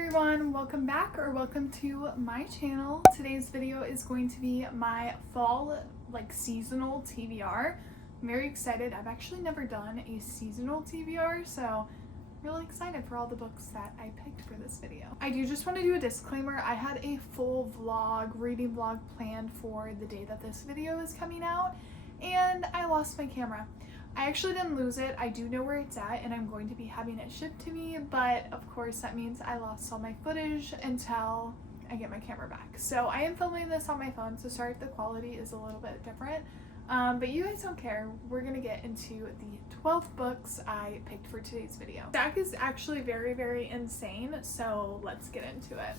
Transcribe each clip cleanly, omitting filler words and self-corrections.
everyone, welcome back or welcome to my channel. Today's video is going to be my fall seasonal TBR. I'm very excited. I've actually never done a seasonal TBR, so I'm really excited for all the books that I picked for this video. I do just want to do a disclaimer. I had a full reading vlog planned for the day that this video is coming out, and I lost my camera. I actually didn't lose it. I do know where it's at and I'm going to be having it shipped to me, but of course that means I lost all my footage until I get my camera back. So I am filming this on my phone, so sorry if the quality is a little bit different, but you guys don't care. We're gonna get into the 12 books I picked for today's video. The stack is actually very insane, so let's get into it.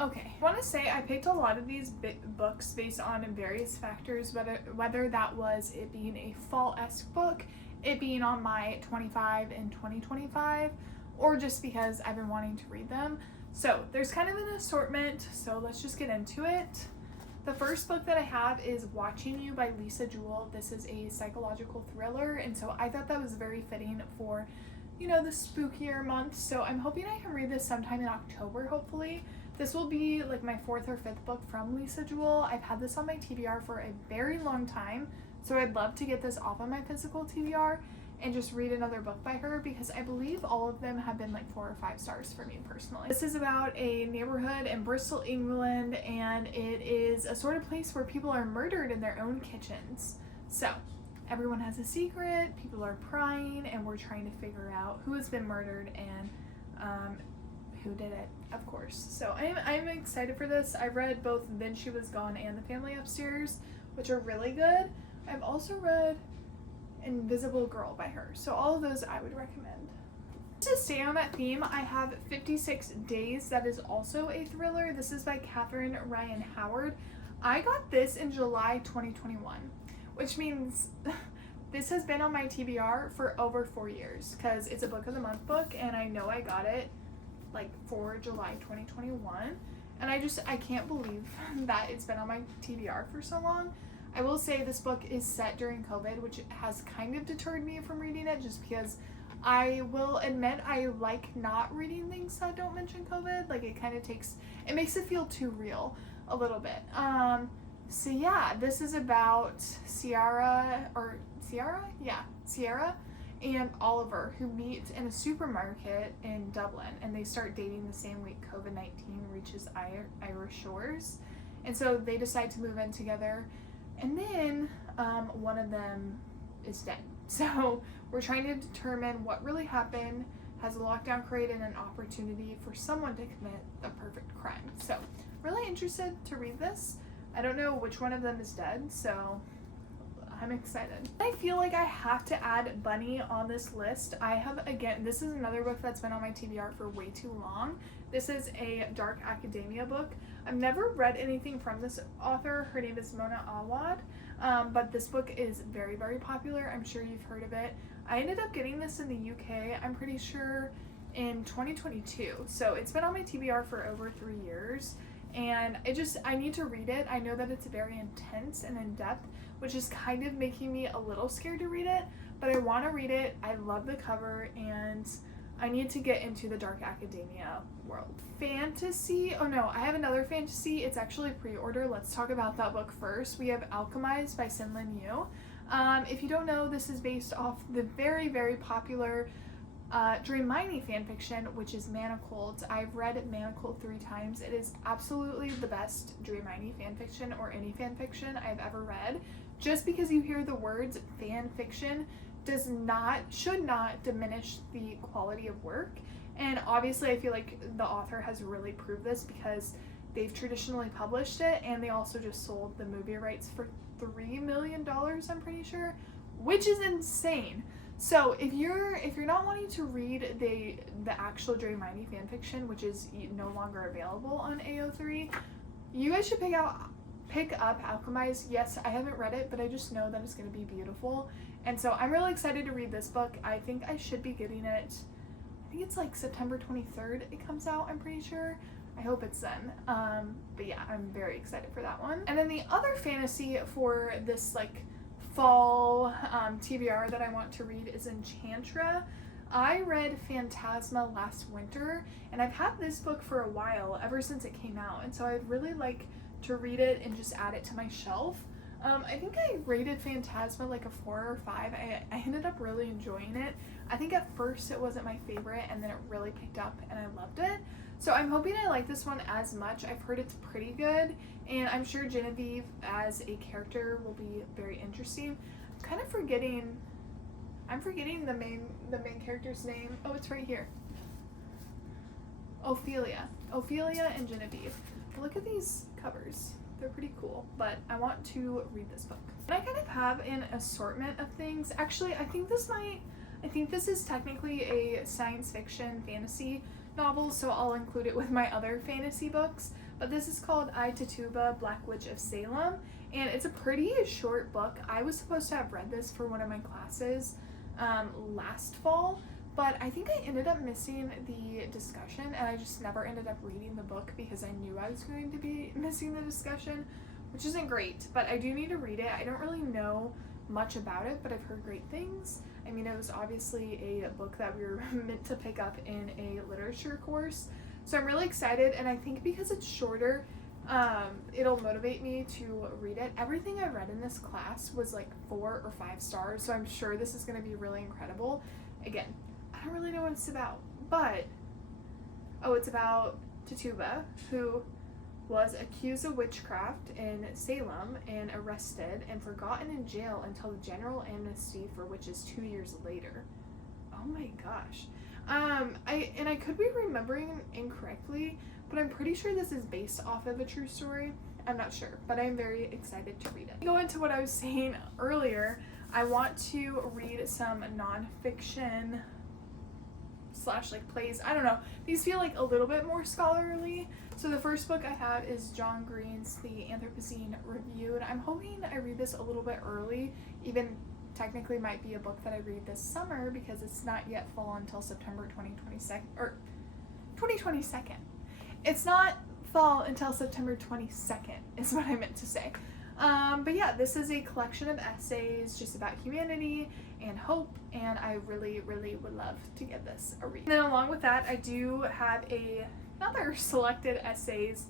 Okay, I want to say I picked a lot of these books based on various factors, whether that was it being a fall-esque book, it being on my 25 and 2025, or just because I've been wanting to read them. So there's kind of an assortment, so let's just get into it. The first book that I have is Watching You by Lisa Jewell. This is a psychological thriller, and so I thought that was very fitting for, you know, the spookier month. So I'm hoping I can read this sometime in October, hopefully. This will be like my 4th or 5th book from Lisa Jewell. I've had this on my TBR for a very long time, so I'd love to get this off of my physical TBR and just read another book by her, because I believe all of them have been like 4 or 5 stars for me personally. This is about a neighborhood in Bristol, England, and it is a sort of place where people are murdered in their own kitchens. So everyone has a secret, people are prying, and we're trying to figure out who has been murdered and who did it, of course. So I'm excited for this. I read both Then She Was Gone and The Family Upstairs, which are really good. I've also read Invisible Girl by her, so all of those I would recommend. To stay on that theme, I have 56 Days. That is also a thriller. This is by Catherine Ryan Howard. I got this in July 2021, which means this has been on my TBR for over 4 years, because it's a book of the month book, and I know I got it like for July 2021, and I can't believe that it's been on my TBR for so long. I will say this book is set during COVID, which has kind of deterred me from reading it, just because I will admit I like not reading things that don't mention COVID. Like it makes it feel too real a little bit. So yeah, this is about Sierra and Oliver, who meet in a supermarket in Dublin, and they start dating the same week COVID-19 reaches Irish shores, and so they decide to move in together, and then one of them is dead. So we're trying to determine what really happened. Has the lockdown created an opportunity for someone to commit the perfect crime? So really interested to read this. I don't know which one of them is dead, so I'm excited. I feel like I have to add Bunny on this list. This is another book that's been on my TBR for way too long. This is a dark academia book. I've never read anything from this author. Her name is Mona Awad, but this book is very popular. I'm sure you've heard of it. I ended up getting this in the UK, I'm pretty sure, in 2022. So it's been on my TBR for over 3 years. And I need to read it. I know that it's very intense and in-depth, which is kind of making me a little scared to read it, but I want to read it. I love the cover, and I need to get into the dark academia world. Fantasy, oh no, I have another fantasy. It's actually pre-order. Let's talk about that book first. We have Alchemized by Sin-Lin Yu. If you don't know, this is based off the very popular Dream Mining fanfiction, which is Manacled. I've read Manacled 3 times. It is absolutely the best Dream Mining fanfiction, or any fanfiction I've ever read. Just because you hear the words fanfiction should not diminish the quality of work. And obviously I feel like the author has really proved this, because they've traditionally published it, and they also just sold the movie rights for $3 million, I'm pretty sure, which is insane. So if you're not wanting to read the actual Dream Mining fanfiction, which is no longer available on AO3, you guys should pick up Alchemized. Yes, I haven't read it, but I just know that it's going to be beautiful, and so I'm really excited to read this book. I think I should be getting it. I think it's like September 23rd it comes out, I'm pretty sure. I hope it's then. But yeah, I'm very excited for that one. And then the other fantasy for this fall TBR that I want to read is Enchantra. I read Phantasma last winter, and I've had this book for a while, ever since it came out, and so I'd really like to read it and just add it to my shelf. I think I rated Phantasma like a 4 or 5. I ended up really enjoying it. I think at first it wasn't my favorite, and then it really picked up and I loved it. So I'm hoping I like this one as much. I've heard it's pretty good, and I'm sure Genevieve as a character will be very interesting. I'm forgetting the main character's name. Oh, it's right here. Ophelia and Genevieve. Look at these covers. They're pretty cool, but I want to read this book. And I kind of have an assortment of things. Actually, I think this is technically a science fiction fantasy novel, so I'll include it with my other fantasy books. But this is called I, Tituba, Black Witch of Salem, and it's a pretty short book. I was supposed to have read this for one of my classes last fall, but I think I ended up missing the discussion, and I just never ended up reading the book because I knew I was going to be missing the discussion, which isn't great, but I do need to read it. I don't really know much about it, but I've heard great things. I mean, it was obviously a book that we were meant to pick up in a literature course, so I'm really excited, and I think because it's shorter, it'll motivate me to read it. Everything I read in this class was like 4 or 5 stars, so I'm sure this is going to be really incredible. Again, I don't really know what it's about, but it's about Tituba, who was accused of witchcraft in Salem and arrested and forgotten in jail until the general amnesty for witches 2 years later. Oh my gosh. I could be remembering incorrectly, but I'm pretty sure this is based off of a true story. I'm not sure, but I'm very excited to read it. To go into what I was saying earlier, I want to read some nonfiction / like plays. I don't know. These feel like a little bit more scholarly. So the first book I have is John Green's The Anthropocene Reviewed. I'm hoping I read this a little bit early, even technically might be a book that I read this summer because it's not yet fall until September 2022 or 2022. It's not fall until September 22nd is what I meant to say. But yeah, this is a collection of essays just about humanity and hope, and I really, really would love to give this a read. And then along with that, I do have another selected essays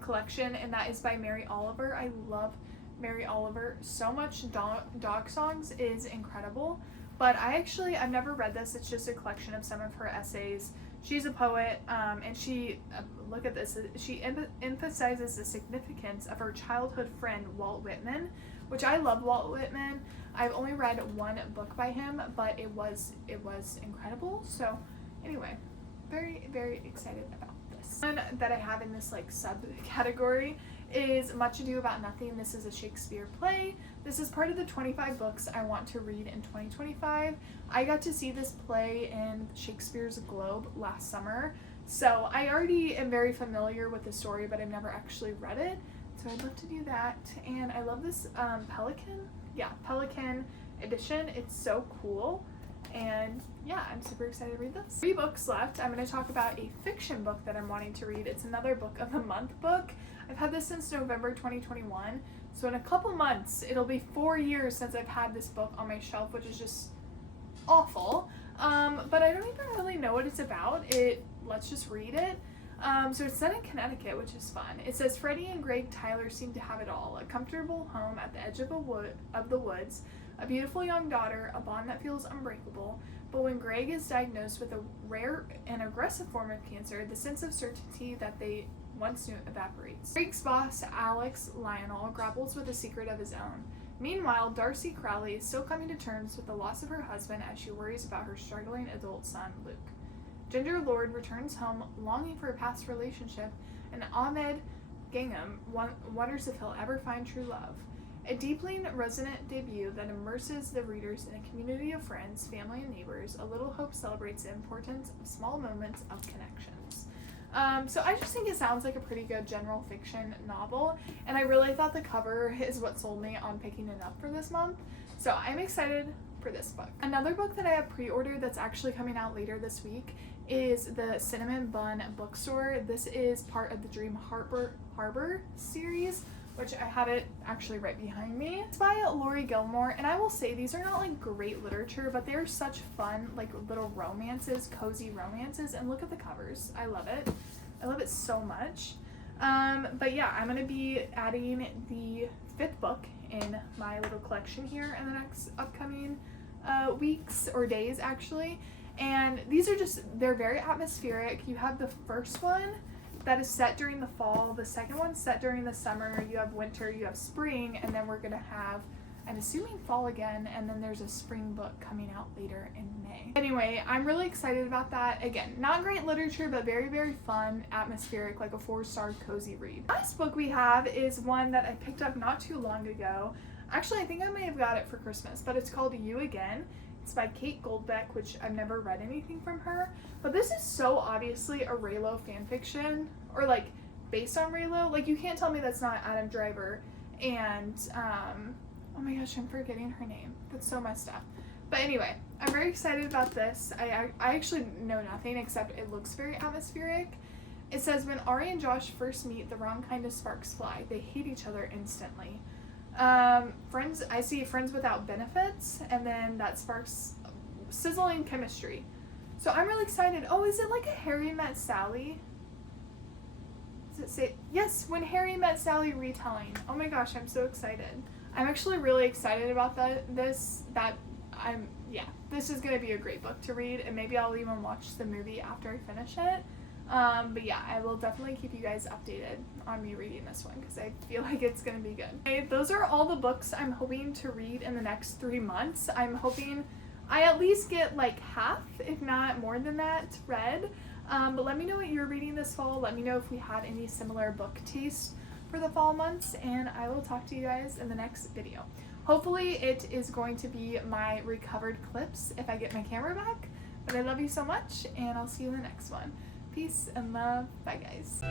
collection, and that is by Mary Oliver. I love Mary Oliver so much. Dog Songs is incredible, but I've never read this. It's just a collection of some of her essays. She's a poet, and she, look at this, she emphasizes the significance of her childhood friend Walt Whitman, which I love Walt Whitman. I've only read one book by him, but it was incredible. So anyway, very, very excited about this. One that I have in this like subcategory is Much Ado About Nothing. This is a Shakespeare play. This is part of the 25 books I want to read in 2025. I got to see this play in Shakespeare's Globe last summer, so I already am very familiar with the story, but I've never actually read it, so I'd love to do that. And I love this Pelican edition. It's so cool, and yeah, I'm super excited to read this. 3 books left. I'm going to talk about a fiction book that I'm wanting to read. It's another book of the month book. I've had this since November 2021, so in a couple months it'll be 4 years since I've had this book on my shelf, which is just awful. But I don't even really know what it's about. Let's just read it. So it's set in Connecticut, which is fun. It says Freddie and Greg Tyler seem to have it all: a comfortable home at the edge of the woods, a beautiful young daughter, a bond that feels unbreakable. But when Greg is diagnosed with a rare and aggressive form of cancer, the sense of certainty that they once knew evaporates. Greg's boss, Alex Lionel, grapples with a secret of his own. Meanwhile, Darcy Crowley is still coming to terms with the loss of her husband as she worries about her struggling adult son, Luke. Ginger Lord returns home longing for a past relationship, and Ahmed Gingham wonders if he'll ever find true love. A deeply resonant debut that immerses the readers in a community of friends, family, and neighbors. A Little Hope celebrates the importance of small moments of connections. So I just think it sounds like a pretty good general fiction novel, and I really thought the cover is what sold me on picking it up for this month. So I'm excited for this book. Another book that I have pre-ordered that's actually coming out later this week is the Cinnamon Bun Bookstore. This is part of the Dream Harbor series, which I have it actually right behind me. It's by Lori Gilmore, and I will say these are not like great literature, but they're such fun, like little romances, cozy romances, and look at the covers. I love it. I love it so much. But yeah, I'm gonna be adding the 5th book in my little collection here in the next upcoming weeks or days actually. And these are just, they're very atmospheric. You have the first one that is set during the fall, the second one's set during the summer, you have winter, you have spring, and then we're gonna have, I'm assuming, fall again, and then there's a spring book coming out later in May. Anyway, I'm really excited about that. Again, not great literature, but very, very fun, atmospheric, like a 4-star cozy read. The last book we have is one that I picked up not too long ago. Actually, I think I may have got it for Christmas, but it's called You Again. It's by Kate Goldbeck, which I've never read anything from her. But this is so obviously a Raylo fanfiction, or like based on Raylo. Like, you can't tell me that's not Adam Driver and oh my gosh, I'm forgetting her name. That's so messed up. But anyway, I'm very excited about this. I actually know nothing except it looks very atmospheric. It says, when Ari and Josh first meet, the wrong kind of sparks fly. They hate each other instantly. Friends, I see friends without benefits, and then that sparks sizzling chemistry. So I'm really excited. Oh, is it like a Harry Met Sally? Does it say, yes, when Harry Met Sally retelling. Oh my gosh, I'm so excited. I'm actually really excited about this is gonna be a great book to read, and maybe I'll even watch the movie after I finish it. But yeah, I will definitely keep you guys updated on me reading this one because I feel like it's going to be good. Okay, those are all the books I'm hoping to read in the next 3 months. I'm hoping I at least get like half, if not more than that, read. But let me know what you're reading this fall. Let me know if we had any similar book taste for the fall months, and I will talk to you guys in the next video. Hopefully it is going to be my recovered clips if I get my camera back. But I love you so much, and I'll see you in the next one. Peace and love. Bye, guys.